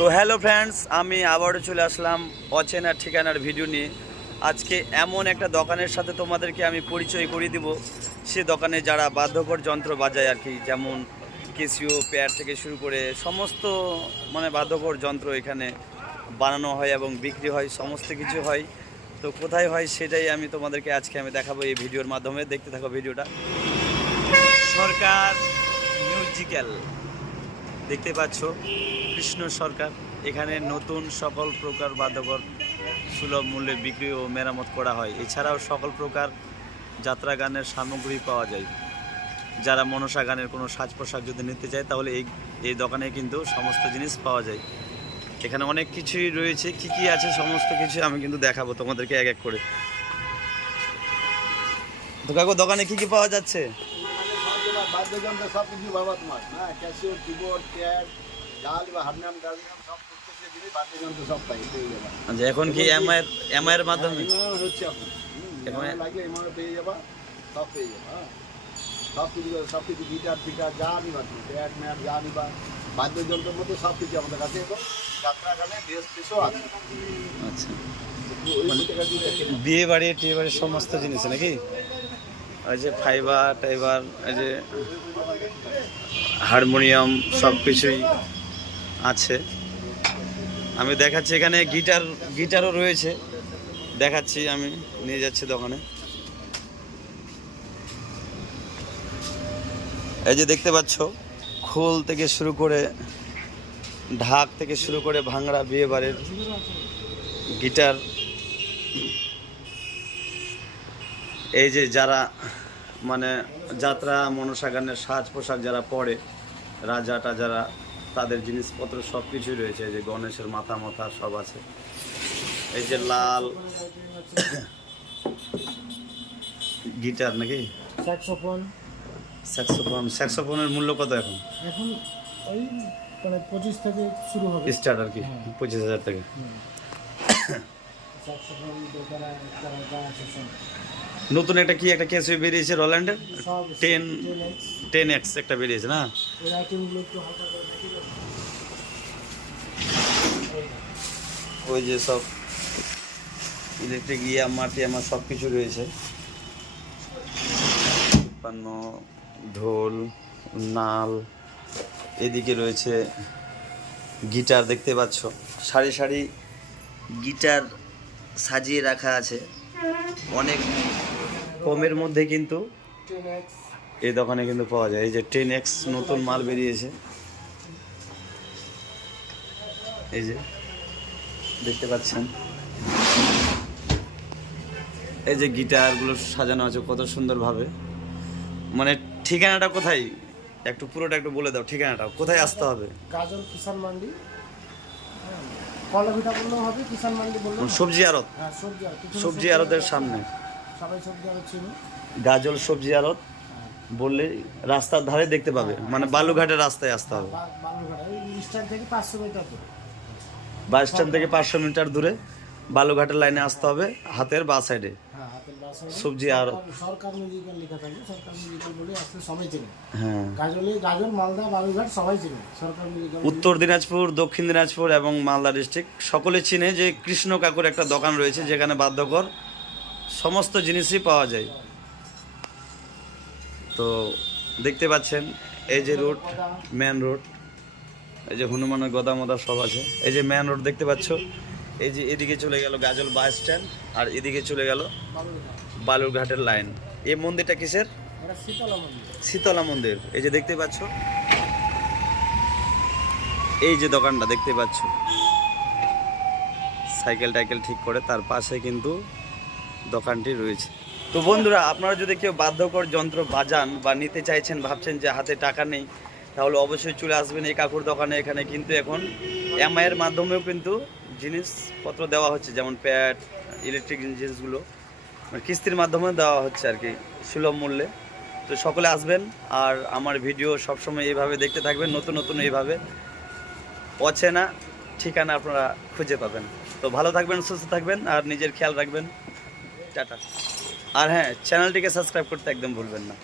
তো hello friends, আমি আবারও চলে আসলাম অচেনা ঠিকানার ভিডিও নিয়ে। আজকে এমন একটা দোকানের সাথে তোমাদেরকে আমি পরিচয় করিয়ে দিব। সে দোকানে যারা বাধ্যকর যন্ত্র বাজায় আর কি, যেমন কেসিও পেয়ার থেকে শুরু করে সমস্ত মানে বাধ্যকর যন্ত্র এখানে বানানো হয় এবং বিক্রি হয়, সমস্ত কিছু হয়। তো কোথায় হয় সেটাই আমি তোমাদেরকে আজকে আমি দেখাবো এই ভিডিওর মাধ্যমে। দেখতে থাকো ভিডিওটা। সরকার মিউজিক্যাল। দেখতে পাচ্ছ, কৃষ্ণ সরকার এখানে নতুন সকল প্রকার বাদ্যকর সুলভ মূল্যে বিক্রি ও মেরামত করা হয়। এছাড়াও সকল প্রকার যাত্রা গানের সামগ্রী পাওয়া যায়। যারা মনসা গানের কোনো সাজ পোশাক যদি নিতে চায়, তাহলে এই এই দোকানে কিন্তু সমস্ত জিনিস পাওয়া যায়। এখানে অনেক কিছুই রয়েছে। কি কি আছে সমস্ত কিছু আমি কিন্তু দেখাবো তোমাদেরকে এক এক করে। তো কাকু, দোকানে কি কি পাওয়া যাচ্ছে? বাদ্যযন্ত্র সব কিছু বাবা তোমার। হ্যাঁ ক্যাসিও কিবোর্ড চেয়ার ডাল বা হারমোনিয়াম টারমোনিয়াম সব প্রত্যেকটা জিনিস বাদ্যযন্ত্র সব পাই পেয়ে যাবা আচ্ছা এখন কি এমআই এমআইয়ের মাধ্যমে? হচ্ছে এখন। এমআই এমআই লাগলে এমআই পেয়ে যাবা সব পেয়ে যাবা হ্যাঁ। সব কিছু সব কিছু গিটার ফিটার যা নিবা তুমি প্যাড ম্যাট যা নিবা বাদ্যযন্ত্রের মধ্যে সব কিছু আমাদের কাছে এবং যাত্রা গানে ড্রেস ফ্রেসও আছে। আচ্ছা। নাও। বিয়ে বাড়ি টিয়ে বাড়ির সমস্ত জিনিস নাকি? ওই যে ফাইবার, টাইবার, এই যে হারমোনিয়াম, সব কিছুই আছে। আমি দেখাচ্ছি এখানে গিটার, গিটারও রয়েছে। দেখাচ্ছি আমি, নিয়ে যাচ্ছি দোকানে। এই যে দেখতে পাচ্ছ, খোল থেকে শুরু করে ঢাক থেকে শুরু করে ভাঙড়া বিয়ে বাড়ির গিটার। এই যে যারা মানে যাত্রা মনসা গানের সাজ পোশাক যারা পরে রাজাটা যারা তাদের জিনিসপত্র সব কিছুই রয়েছে এই যে গণেশের মাথা মাথা সব আছে। এই যে লাল গিটার নাকি? স্যাক্সোফোন। স্যাক্সোফোন স্যাক্সোফোনের মূল্য কত এখন? এখন ওই মানে পঁচিশ থেকে শুরু হবে। স্টার্ট আর কি পঁচিশ হাজার থেকে। স্যাক্সোফোন দোকানে নতুন একটা কি একটা কেস বেরিয়েছে রোল্যান্ডের? টেন টেন এক্স একটা বেরিয়েছে না। ওই যে সব ইলেকট্রিক ইয়া মাটি আমার সব কিছু রয়েছে। ঢোল নাল এদিকে রয়েছে গিটার দেখতে পাচ্ছ? সারি সারি গিটার সাজিয়ে রাখা আছে। অনেক কমের মধ্যে কিন্তু এই দোকানে কিন্তু পাওয়া যায়। এই যে টেন এক্স নতুন মাল বেরিয়েছে। এই যে দেখতে পাচ্ছেন। এই যে গিটারগুলো সাজানো আছে কত সুন্দরভাবে। মানে ঠিকানাটা কোথায়? একটু পুরোটা একটু বলে দাও ঠিকানাটা। কোথায় আসতে হবে? কিষান মান্ডি। হ্যাঁ, কলাভিটা বললেও হবে কিষান মান্ডি বললেও সবজি আড়ত। হ্যাঁ সবজি আর কিছু সবজি আড়তের সামনে। সবাই সবজি আড়ত চিনি? গাজল সবজি আড়ত বললে রাস্তার ধারে দেখতে পাবে। মানে বালুঘাটের রাস্তায় আসতে হবে। বাস স্ট্যান্ড থেকে পাঁচশো মিটার দূরে বালুঘাটের লাইনে আসতে হবে হাতের বা সাইডে। হ্যাঁ বাসে সবজি আড়ত সরকার- সরকার মিউজিক্যাল লেখা থাকে। সরকার মিউজিক্যাল বলে আসলে সবাই চেনে। হ্যাঁ। গাজলে গাজল মালদা বালুরঘাট সবাই চেনে। সরকার মিউজিক্যাল উত্তর দিনাজপুর দক্ষিণ দিনাজপুর এবং মালদা ডিস্ট্রিক্ট সকলে চিনে যে কৃষ্ণ কাকুর একটা দোকান রয়েছে যেখানে বাধ্যকর সমস্ত জিনিসই পাওয়া যায়। তো দেখতে পাচ্ছেন, এই যে রোড মেন রোড এই যে হনুমানের গদা মদা সব আছে। এই যে মেন রোড দেখতে পাচ্ছ, এই যে এদিকে চলে গেল গাজল বাস স্ট্যান্ড আর এদিকে চলে গেল বালুরঘাট বালুরঘাটের লাইন এই মন্দিরটা কিসের? শীতলা মন্দির। এই যে দেখতে পাচ্ছ, এই যে দোকানটা দেখতে পাচ্ছ। সাইকেল টাইকেল ঠিক করে তার পাশে কিন্তু দোকানটি রয়েছে। তো বন্ধুরা, আপনারা যদি কেউ বাধ্যকর যন্ত্র বাজান বা নিতে চাইছেন, ভাবছেন যে হাতে টাকা নেই, তাহলে অবশ্যই চলে আসবেন এই কাকুর দোকানে। এখানে কিন্তু এখন এমআইয়ের মাধ্যমেও কিন্তু জিনিসপত্র দেওয়া হচ্ছে, যেমন প্যাড ইলেকট্রিক জিনিসগুলো। মানে কিস্তির মাধ্যমে দেওয়া হচ্ছে আর কি, সুলভ মূল্যে। তো সকলে আসবেন আর আমার ভিডিও সবসময় এইভাবে দেখতে থাকবেন, নতুন নতুন এইভাবে। অচেনা ঠিকানা আপনারা খুঁজে পাবেন। তো ভালো থাকবেন, সুস্থ থাকবেন আর নিজের খেয়াল রাখবেন। টাটা আর হ্যাঁ চ্যানেলটিকে সাবস্ক্রাইব করতে একদম ভুলবেন না